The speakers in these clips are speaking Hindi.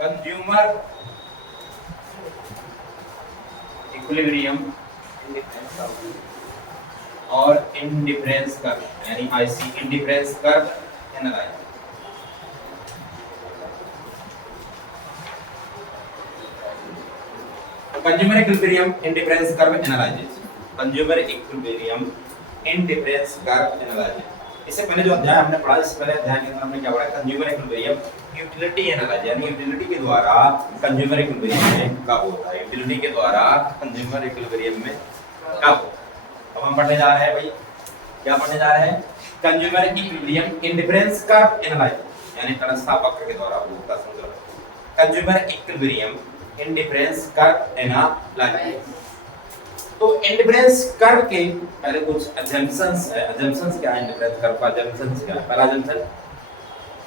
कंज्यूमर इक्विलिब्रियम और इंडिफरेंस कर्व, यानी IC indifference curve analyse. Consumer equilibrium indifference curve analysation, consumer equilibrium indifference curve analysation. इससे पहले जो अध्याय हमने पढ़ा, इससे पहले अध्याय के अंदर हमने क्या पढ़ा, कंज्यूमर इक्विलिब्रियम यूटिलिटी एनालाइज, यानी यूटिलिटी के द्वारा कंज्यूमर इक्विलिब्रियम में कब होता है, यूटिलिटी के द्वारा कंज्यूमर इक्विलिब्रियम में कब। अब हम पढ़ने जा रहे हैं भाई, क्या पढ़ने जा रहे हैं, consumer equilibrium indifference curve analyse, यानी तटस्थता वक्र के द्वारा होता है consumer equilibrium indifference curve analyse. तो इंडिफरेंस कर्व के पहले कुछ अजम्पशंस है। अजम्पशंस क्या है इंडिफरेंस कर्व का? अजम्पशंस क्या है? पहला अजम्पशन,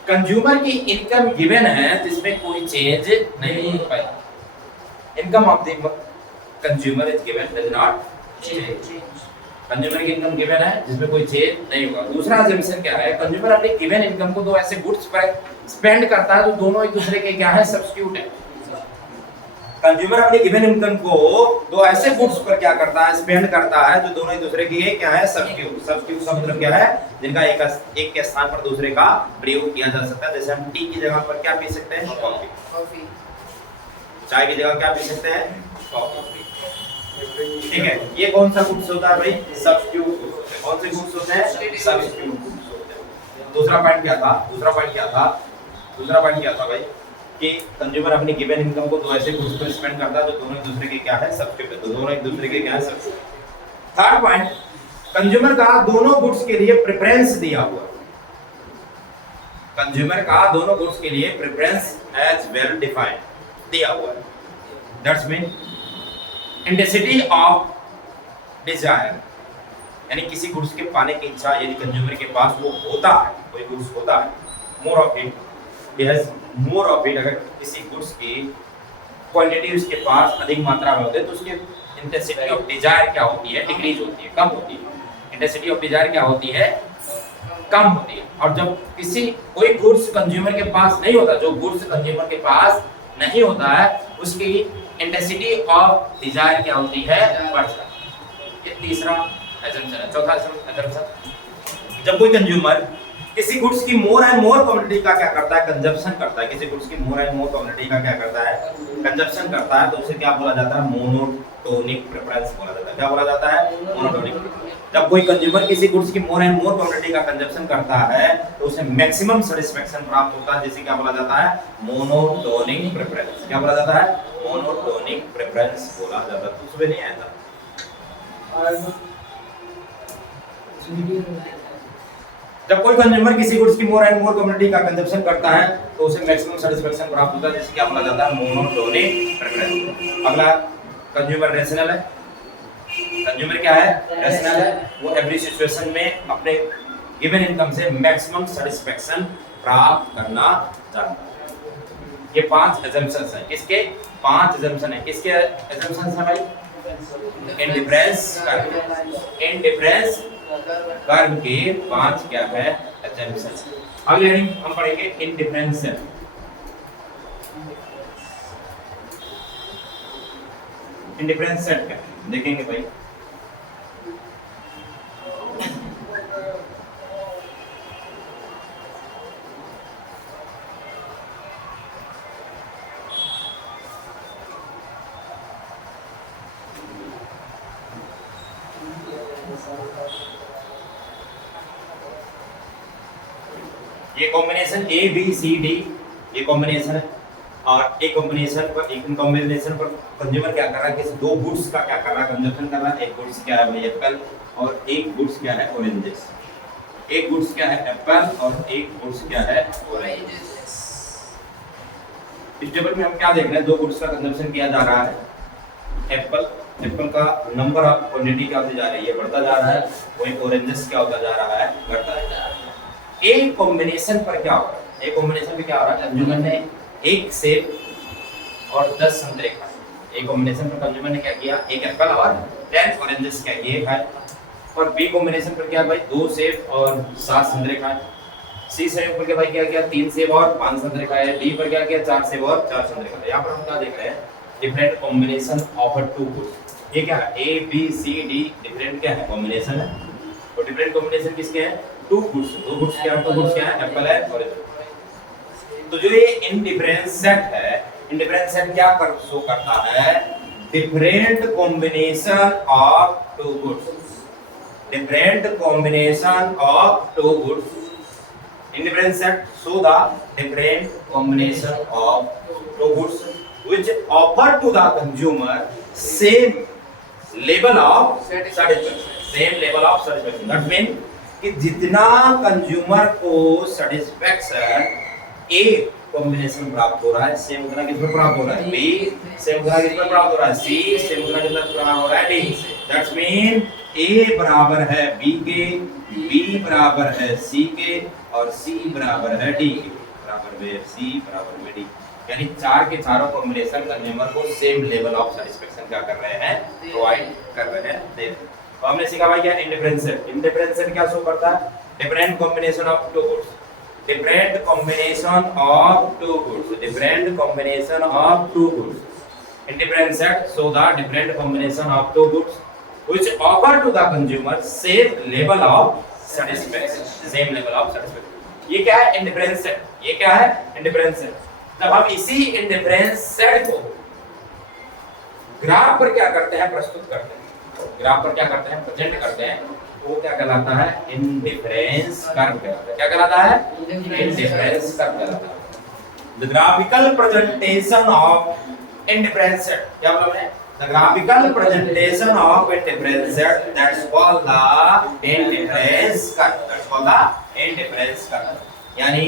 कंज्यूमर की इनकम गिवन है जिसमें कोई चेंज नहीं हो पाई। Income of the consumer is given does not change. Consumer की इनकम गिवन है जिसमें कोई चेंज नहीं होगा। दूसरा अजम्पशन क्या है, कंज्यूमर अपनी गिवन इनकम को दो ऐसे गुड्स पर स्पेंड करता है जो दोनों एक दूसरे के क्या है, सब्स्टिट्यूट है। कंज्यूमर अपनी गिवन इनकम को दो ऐसे गुड्स पर क्या करता है, स्पेंड करता है जो दोनों एक दूसरे के क्या है, सब्स्टिट्यूट। सब्स्टिट्यूट का मतलब क्या है, जिनका एक के स्थान पर दूसरे का प्रयोग किया जा सकता है। जैसे हम टी की जगह पर क्या पी सकते हैं, कॉफी। चाय की जगह क्या पी सकते हैं, कॉफी। ठीक है, ये कौन सा गुड्स होता है भाई, सब्स्टिट्यूट। कौन से गुड्स होते हैं, सब्स्टिट्यूट गुड्स होते हैं। दूसरा पॉइंट क्या था, दूसरा पॉइंट क्या था भाई, कि कंज्यूमर अपनी गिवन इनकम को दो ऐसे गुड्स पर स्पेंड करता है जो दोनों एक दूसरे के क्या है, सब्स्टिट्यूट है। तो दोनों एक दूसरे के क्या है, सब्स्टिट्यूट। थर्ड पॉइंट, कंज्यूमर का दोनों गुड्स के लिए प्रेफरेंस दिया हुआ। कंज्यूमर का दोनों गुड्स के लिए प्रेफरेंस एज वेल डिफाइंड दिया हुआ है। That's mean intensity of desire, यानी किसी गुड्स के पाने की इच्छा यदि कंज्यूमर के पास वो होता है, कोई गुड्स होता है, more of it, he has more of it, अगर किसी गुड्स की क्वांटिटी उसके पास अधिक मात्रा में होती है तो उसकी इंटेंसिटी ऑफ डिजायर क्या होती है, डिक्रीज होती है, कम होती है। इंटेंसिटी ऑफ डिजायर क्या होती है, कम होती है। और जब किसी कोई गुड्स कंज्यूमर के पास नहीं होता, जो गुड्स कंज्यूमर के पास नहीं होता है, उसकी इंटेंसिटी ऑफ डिजायर क्या होती है, बढ़ जाती है। ये तीसरा असम्पशन है। चौथा असम्पशन, जब कोई कंज्यूमर किसी गुड्स की मोर एंड मोर क्वांटिटी का क्या करता है, कंजप्शन करता है, किसी गुड्स की मोर एंड मोर क्वांटिटी का क्या करता है, कंजप्शन करता है, तो उसे क्या बोला जाता है, मोनोटोनिक प्रेफरेंस बोला जाता है। क्या बोला जाता है, मोनोटोनिक। जब कोई कंज्यूमर किसी गुड्स की मोर एंड मोर क्वांटिटी का कंजप्शन करता है तो उसे मैक्सिमम सैटिस्फैक्शन प्राप्त होता है, जिसे क्या बोला जाता है, मोनोटोनिक प्रेफरेंस। क्या बोला जाता है, मोनोटोनिक प्रेफरेंस बोला जाता है। तो उसमें नहीं आया था। जब कोई कंज्यूमर किसी गुड्स की मोर एंड मोर क्वांटिटी का कंजप्शन करता है तो उसे मैक्सिमम सैटिस्फैक्शन प्राप्त होता है, जिसे क्या बोला जाता है, मोनोटोनिक प्रेफरेंस। अगला, कंज्यूमर रेशनल है। कंज्यूमर क्या है, रेशनल है। वो एवरी सिचुएशन में अपने गिवन इनकम से मैक्सिमम सैटिस्फैक्शन प्राप्त करना चाहता है। ये 5 असम्पशंस हैं। किसके 5 असम्पशन है, किसके असम्पशंस हैं भाई, इंडिफरेंस कर्व के 5 क्या है, असम्पशंस। अगले हेडिंग हम पढ़ेंगे इंडिफरेंस सेट। इंडिफरेंस सेट क्या है देखेंगे भाई। ये combination A B C D, ये कॉम्बिनेशन है। और एक कॉम्बिनेशन पर कंज्यूमर क्या कर रहा है, किसी दो गुड्स का क्या कर रहा है, कंजप्शन कर रहा है। एक गुड्स क्या है भाई, एप्पल, और एक गुड्स क्या है, ऑरेंजेस। एक गुड्स क्या है, एप्पल, और एक गुड्स क्या है, ऑरेंजेस। इस टेबल में हम क्या देख रहे हैं, दो गुड्स का कंजप्शन किया जा रहा है। एप्पल का नंबर ऑफ क्वांटिटी क्या होती जा रही है, बढ़ता जा रहा है। वही ऑरेंजेस क्या होता जा रहा है, घटता जा रहा है। एक कॉम्बिनेशन पर क्या हो रहा है, एक कॉम्बिनेशन पे क्या हो रहा है, कंज्यूमर ने एक सेब और 10 संतरे खाए। एक कॉम्बिनेशन पर कंज्यूमर ने क्या किया, एक एप्पल और 10 ऑरेंजेस क्या किए खाए। और बी कॉम्बिनेशन पर क्या भाई, 2 सेब और 7 संतरे खाए। सी से ऊपर के भाई क्या किया 3 सेव और 5 संतरे खाए, डी पर क्या किया 4 सेव और 4 संतरे खाए। यहाँ पर हम क्या देख रहे हैं different combination of two goods. ये क्या है A B C D different क्या है कॉम्बिनेशन है। तो डिफरेंट कॉम्बिनेशन किसके हैं टू गुड्स। दो गुड्स क्या है, टू गुड्स क्या है एप्पल है ऑरेंज। तो जो ये इंडिफरेंस सेट है, इंडिफरेंस सेट क्या कर शो करता है different combination of two goods. Different combination of two goods. Indifference set show the different combination of two goods which offer to the consumer same level of satisfaction. Same level of satisfaction. That means कि जितना कंज्यूमर को satisfaction A कॉम्बिनेशन प्राप्त हो रहा है सेम उतना किस पर प्राप्त हो रहा है B सेम उतना किस पर प्राप्त हो रहा है C सेम उतना किस पर प्राप्त हो रहा है D। That's mean A बराबर है B के, B बराबर है C के और C बराबर है D के। बराबर है C बराबर में D। यानी चार के चारों कॉम्बिनेशन कंज्यूमर को सेम लेवल ऑफ सैटिस्फैक्शन क्या कर रहे हैं प्रोवाइड कर रहे हैं दे। तो हमने सीखा भाई क्या इंडिफरेंस सेट। इंडिफरेंस सेट क्या शो करता है different combination of two goods. different combination of two goods. Different combination of two goods. Indifferent set so the different combination of two goods which offer to the consumer same level of satisfaction. Same level of satisfaction. ये क्या है indifference set. ये क्या है indifference set. जब हम इसी indifference set को ग्राफ पर क्या करते हैं प्रस्तुत करते हैं, ग्राफ पर क्या करते हैं प्रेजेंट करते हैं, वो क्या कहलाता है इंडिफरेंस कर्व कहलाता है। क्या कहलाता है इंडिफरेंस कर्व कहलाता है। The graphical presentation of indifference set क्या बोला मैंने the graphical presentation of indifference set that's called the indifference curve. That's called the indifference curve. यानी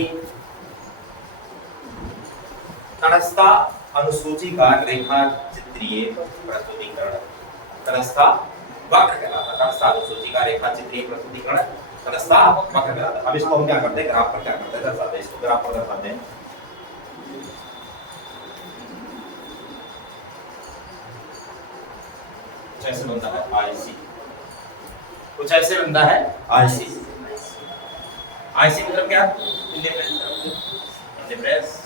तटस्थ अनुसूची का रेखा चित्रीय प्रस्तुतिकरण तटस्थ वक्र कहलाता है। तटस्थ अनुसूची का रेखा चित्रीय प्रस्तुतिकरण तटस्थ वक्र कहलाता है। अब इसको हम क्या करते हैं ग्राफ पर क्या करते हैं दर्शाते हैं। इसको ग्राफ पर दर्शाते हैं। कैसे बनता है आईसी, कुछ ऐसे बनता है आईसी। आईसी मतलब क्या इंडिफरेंस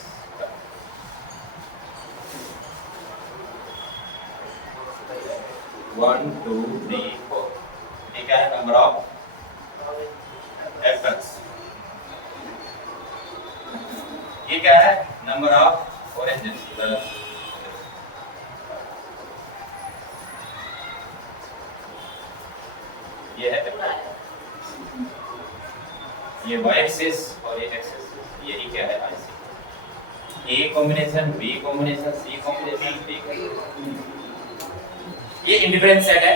1 2 3 4 ये क्या है नंबर ऑफ एप्पल्स। ये क्या है नंबर ऑफ ऑरेंजेस। ये है ये y एक्सिस और ये x एक्सिस। यही क्या है IC. A combination B combination C combination D combination. ये इंडिफरेंस सेट है।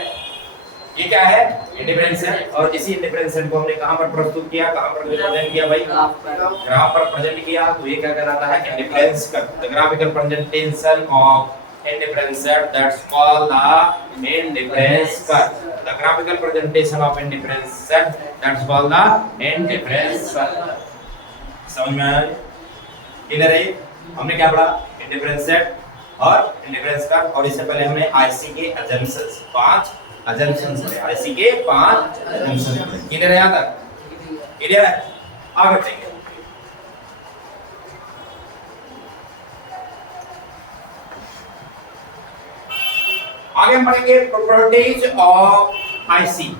ये क्या है इंडिफरेंस सेट। और इसी इंडिफरेंस सेट को हमने कहां पर प्रस्तुत किया, कहां पर प्रेजेंट किया भाई ग्राफ पर प्रेजेंट किया। तो ये क्या कहलाता है indifference curve. The graphical presentation of indifference set that's called the indifference curve. The graphical presentation of indifference set that's called the indifference curve. समझ में आया क्लियर है। हमने क्या पढ़ा इंडिफरेंस सेट और इंडिफरेंस कर्व। और इससे पहले हमने आईसी के अजम्पशंस 5 अजम्पशंस पढ़े। आईसी के 5 अजम्पशंस पढ़े। क्लियर है यहां तक? क्लियर है। आगे बढ़ेंगे। आगे हम पढ़ेंगे प्रॉपर्टीज ऑफ आईसी।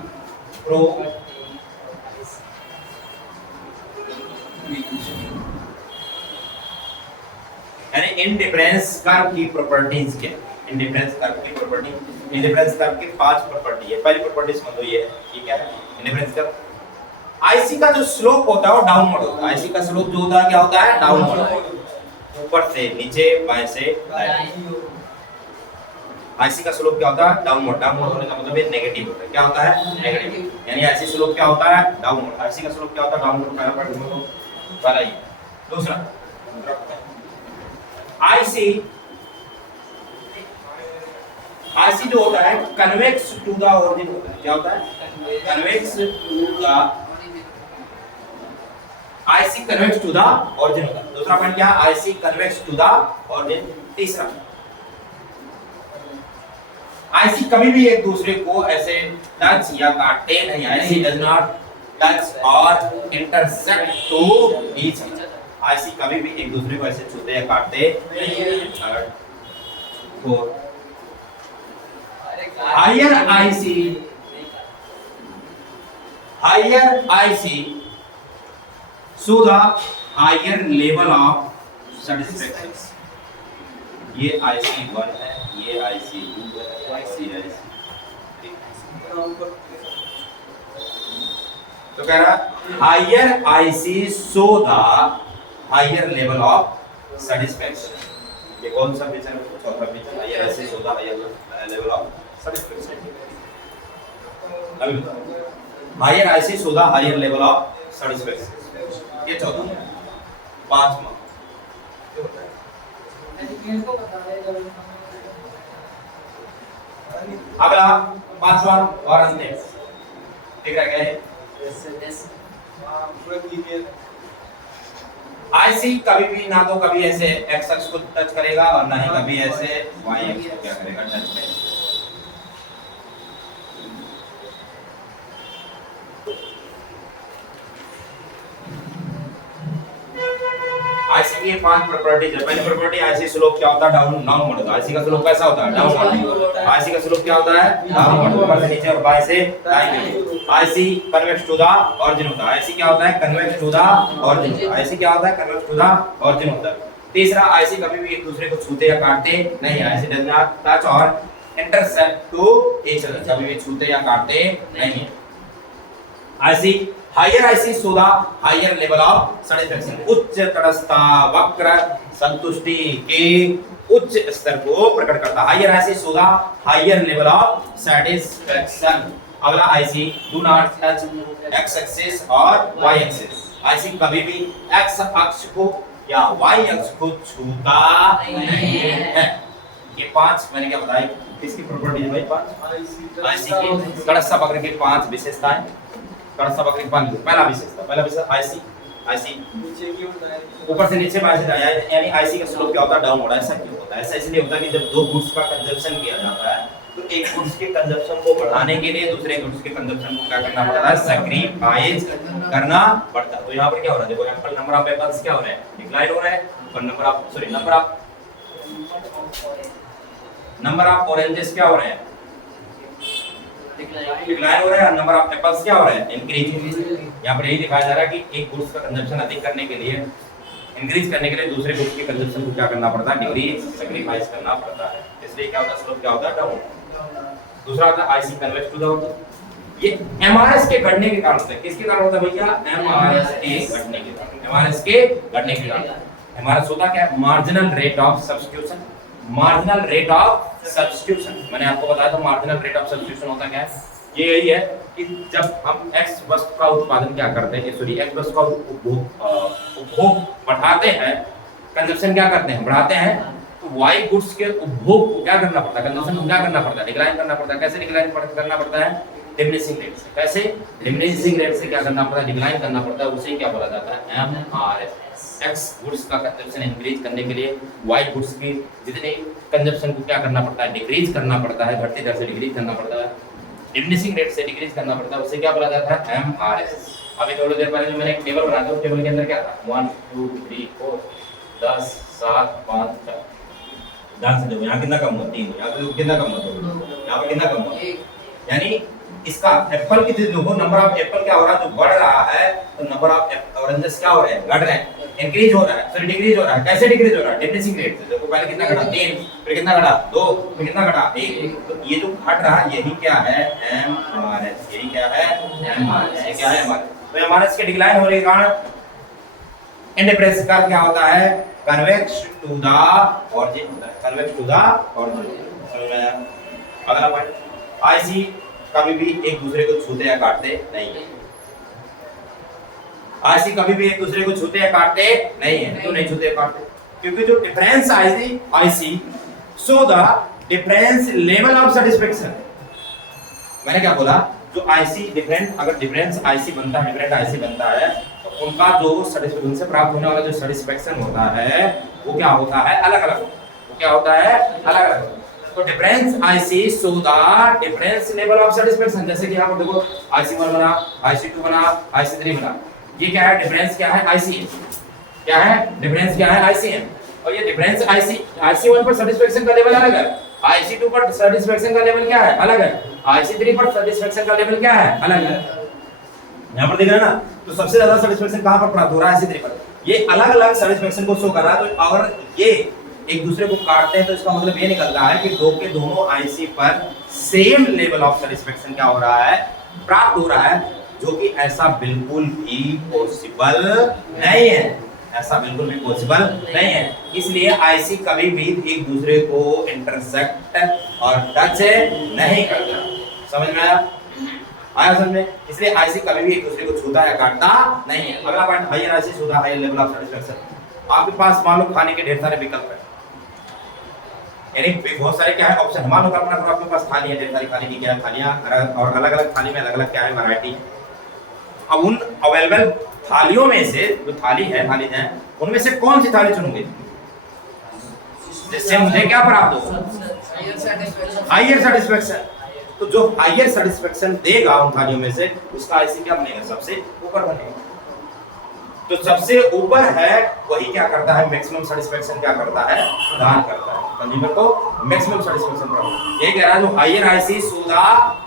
यानी इंडिफरेंस कर्व की प्रॉपर्टीज क्या है। इंडिफरेंस कर्व की प्रॉपर्टी, इंडिफरेंस कर्व की 5 प्रॉपर्टी है। पहली प्रॉपर्टी समझ लो ये है। ये क्या है इंडिफरेंस कर्व। आईसी का जो स्लोप होता है वो डाउनवर्ड होता है। आईसी का स्लोप जो होता है क्या होता है डाउनवर्ड, ऊपर से नीचे बाएं से दाएं। आईसी का स्लोप क्या होता है डाउनवर्ड। डाउनवर्ड होने का मतलब है नेगेटिव होता है। क्या होता है नेगेटिव। यानी आईसी स्लोप क्या होता है डाउनवर्ड। आईसी का स्लोप क्या होता है डाउनवर्ड। पहला पॉइंट वाला ही। दूसरा आईसी आईसी जो होता है कन्वेक्स टू द ओरिजिन होता है। क्या होता है convex to the IC convex to the origin होता है। दूसरा पॉइंट क्या है IC convex to the origin. तीसरा आईसी कभी भी एक दूसरे को ऐसे टच या काटते नहीं। आईसी डज नॉट टच और intersect to each other. IC कभी भी एक दूसरे को ऐसे छूते या काटते नहीं। Third, fourth, higher IC so the higher level of satisfaction। ये IC1 है, ये IC2 है, ये IC3। तो कह रहा higher IC so the higher level of satisfaction। ये कौन सा फीचर है? चौथा feature, higher IC so the higher level of satisfaction। अभी बताओ, higher IC so the higher level of satisfaction, ये चौथा। पांचवा अगला, पांचवा और अंतिम ठीक रह गए। आईसी कभी भी ना तो कभी ऐसे एक्स अक्ष को टच करेगा और ना ही कभी ऐसे वाई अक्ष को क्या करेगा, टच करेगा। आईसी की 5 प्रॉपर्टीज है। पहली प्रॉपर्टी, आईसी स्लोप क्या होता है? डाउन मोड होता है। आईसी का स्लोप कैसा होता है? Down mode. आईसी का स्लोप क्या होता है? डाउन मोड, ऊपर से नीचे और बाएं से दाएं। IC convex to the origin होता है। आईसी क्या होता है? Convex to the origin. IC क्या होता है? कन्वेक्स टू द ऑरिजिन होता है। तीसरा, आईसी कभी भी एक दूसरे को छूते या काटते नहीं है। आईसी डज नॉट टच और इंटरसेक्ट टू ईच अदर, कभी भी छूते या काटते नहीं है। IC higher IC so the higher level of satisfaction, उच्च तटस्थता वक्र संतुष्टि के उच्च स्तर को प्रकट करता है। Higher IC so the higher level of satisfaction. अगला, IC do not touch X axis और वाई एक्सिस। आईसी कभी भी एक्स अक्ष को या वाई अक्ष को छूता नहीं है। ये 5 मैंने क्या बताई, किसकी प्रॉपर्टी है भाई? 5 आईसी की तटस्थ वक्र की 5 विशेषताएं। तटस्थ वक्र की 5 पहला विशेषता आईसी नीचे की होता है, ऊपर से नीचे बाएं से दाएं, यानी आईसी का स्लोप क्या होता है? डाउन होता है। ऐसा क्यों होता है? ऐसा इसलिए होता है कि जब दो गुड्स का कंजप्शन किया जाता है तो एक गुड्स के कंजप्शन को बढ़ाने के लिए दूसरे गुड्स के कंजप्शन को क्या करना पड़ता है? सैक्रिफाइस करना पड़ता है। तो यहाँ पर क्या हो रहा है? देखो, एप्पल नंबर ऑफ एप्पल्स क्या हो रहा है? डिक्लाइन हो रहा है। और नंबर ऑफ ऑरेंजेस क्या हो रहे हैं? डिक्लाइन हो रहा है। और नंबर ऑफ एप्पल्स क्या हो रहा है? इंक्रीज। यहाँ पर यही दिखाया जा रहा है कि एक गुड्स का कंजप्शन अधिक करने के लिए, इंक्रीज करने के लिए दूसरे गुड्स के कंजप्शन को क्या करना पड़ता है? डिक्रीज, सैक्रिफाइस करना पड़ता है। इसलिए क्या होता है? स्लोप क्या होता है? डाउन। दूसरा होता है IC convex to the origin. ये एमआरएस के घटने के कारण होता है। किसके कारण होता है भैया? एमआरएस के घटने के कारण। एमआरएस के घटने के कारण एमआरएस होता क्या है? Marginal rate of substitution. Marginal rate of substitution मैंने आपको बताया था। मार्जिनल रेट ऑफ सब्स्टिट्यूशन होता क्या है? ये यही है कि जब हम एक्स वस्तु का उत्पादन क्या करते हैं, सॉरी एक्स वस्तु का उपभोग बढ़ाते हैं, कंजप्शन क्या करते हैं? बढ़ाते हैं, तो वाई गुड्स के उपभोग को क्या करना पड़ता है? कंजप्शन को क्या करना पड़ता है? डिक्लाइन करना पड़ता है। कैसे डिक्लाइन करना पड़ता है? डिमिनिशिंग रेट से। कैसे? डिमिनिशिंग रेट से क्या करना पड़ता है? डिक्लाइन करना पड़ता है। उसे क्या बोला जाता है? एमआरएस। एक्स गुड्स का कंजप्शन इंक्रीज करने के लिए वाई गुड्स की जितने कंजप्शन को क्या करना पड़ता है? डिक्रीज करना पड़ता है, घटती दर से डिक्रीज करना पड़ता है, डिमिनिशिंग रेट से डिक्रीज करना पड़ता है। उसे क्या बोला जाता है? एमआरएस। अभी थोड़ी देर पहले जो मैंने एक टेबल बनाया था, उस टेबल के अंदर क्या था? 1 2 3 4 10 7 5 4। ध्यान से देखो, यहाँ कितना कम हुआ? 3। यहाँ पे कितना कम हुआ? यहाँ पे कितना कम हुआ? यानी इसका एप्पल की देखो, नंबर ऑफ एप्पल क्या हो रहा है? जो बढ़ रहा है, तो नंबर ऑफ ऑरेंजेस क्या हो रहे हैं? घट रहे हैं, इंक्रीज हो रहा है, सॉरी डिक्रीज हो रहा है। कैसे डिक्रीज हो रहा है? डिमिनिशिंग रेट से। देखो पहले कितना घटा? 3, फिर कितना घटा? 2, फिर कितना घटा? 1। तो ये जो घट रहा है यही क्या है? एमआरएस। यही क्या है? एमआरएस। ये क्या है? एमआरएस। तो एमआरएस के डिक्लाइन होने के कारण इंडिफरेंस का क्या होता है? कन्वेक्स टू द ऑरिजिन होता है। Convex to the origin. समझ में आया? अगला पॉइंट, आईसी कभी भी एक दूसरे को छूते या काटते नहीं है। आईसी कभी भी एक दूसरे को छूते या काटते नहीं है। क्यों नहीं छूते या काटते? क्योंकि जो difference IC so the difference level of satisfaction. मैंने क्या बोला? जो आईसी डिफरेंट, अगर डिफरेंस आईसी बनता है, डिफरेंट आईसी बनता है, तो उनका जो सैटिस्फैक्शन से प्राप्त होने वाला जो सैटिस्फैक्शन होता है वो क्या होता है? अलग अलग। वो क्या होता है? अलग अलग। तो difference IC so the difference level of satisfaction, जैसे कि यहां पर देखो आईसी 1 बना, आईसी 2 बना, आईसी 3 बना, ये क्या है डिफरेंस क्या है आईसी, क्या है डिफरेंस क्या है आईसीएम। और ये डिफरेंस आईसी 1 पर सेटिस्फेक्शन का लेवल अलग है, आईसी 2 पर सेटिस्फेक्शन का लेवल क्या है अलग है, आईसी 3 पर सेटिस्फेक्शन का लेवल क्या है अलग है। यहां पर देख रहे हैं ना, तो सबसे ज्यादा सेटिस्फेक्शन कहां पर प्राप्त हो रहा है आईसी 3 पर, ये अलग अलग सेटिस्फेक्शन को शो कर रहा है। तो अगर ये एक दूसरे को काटते हैं तो इसका मतलब ये निकल रहा है कि दो के दोनों आईसी पर सेम लेवल ऑफ सेटिस्फेक्शन क्या हो रहा है प्राप्त हो रहा है, जो कि ऐसा बिल्कुल भी पॉसिबल नहीं है, ऐसा बिल्कुल भी पॉसिबल नहीं है। इसलिए आईसी कभी भी एक दूसरे को इंटरसेक्ट और टच नहीं करता। समझ में आया समझ में? इसलिए आईसी कभी भी एक दूसरे को छूता या काटता नहीं है। अगला point, higher IC show the higher level of satisfaction. आपके पास मान लो खाने के ढेर सारे विकल्प है, यानी बहुत सारे क्या है ऑप्शन, मान लो कल्पना करो आपके पास थाली है, ढेर सारी खाने की क्या है थालियां, और अलग अलग थाली में अलग अलग क्या है वैरायटी। अब उन अवेलेबल थालियों में से जो थाली है उनमें से कौन सी थाली चुनोगे जिससे मुझे क्या प्राप्त हो, हायर सेटिस्फेक्शन। तो जो हायर सेटिस्फेक्शन देगा उन थालियों में से उसका आईसी क्या बनेगा, सबसे ऊपर बनेगा। तो सबसे ऊपर है वही क्या करता है, मैक्सिमम सेटिस्फेक्शन क्या करता है प्रदान करता है कंज्यूमर को, मैक्सिमम सेटिस्फेक्शन प्रदान। ये कह रहा है जो higher IC so the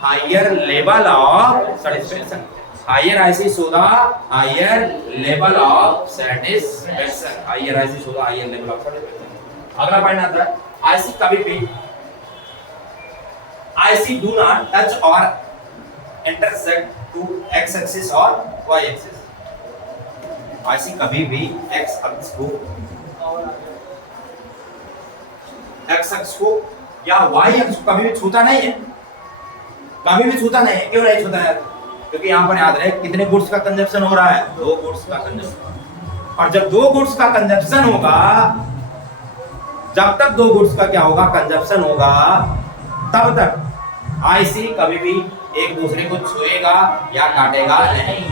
higher level of satisfaction, higher IC so the higher level of satisfaction, higher IC so the higher level of satisfaction. अगला पॉइंट आता है आईसी कभी भी IC do not touch or intersect to x axis or y axis। IC कभी भी x अक्ष को या y अक्ष को कभी भी छूता नहीं है, कभी भी छूता नहीं है। क्यों नहीं छूता है? क्योंकि यहाँ पर याद रहे कितने गुड्स का कंजप्शन हो रहा है, 2 गुड्स का कंजप्शन। और जब 2 गुड्स का कंजप्शन होगा, जब तक 2 गुड्स का क्या होगा कंजप्शन होगा, तब तक आईसी कभी भी एक दूसरे को छुएगा या काटेगा नहीं।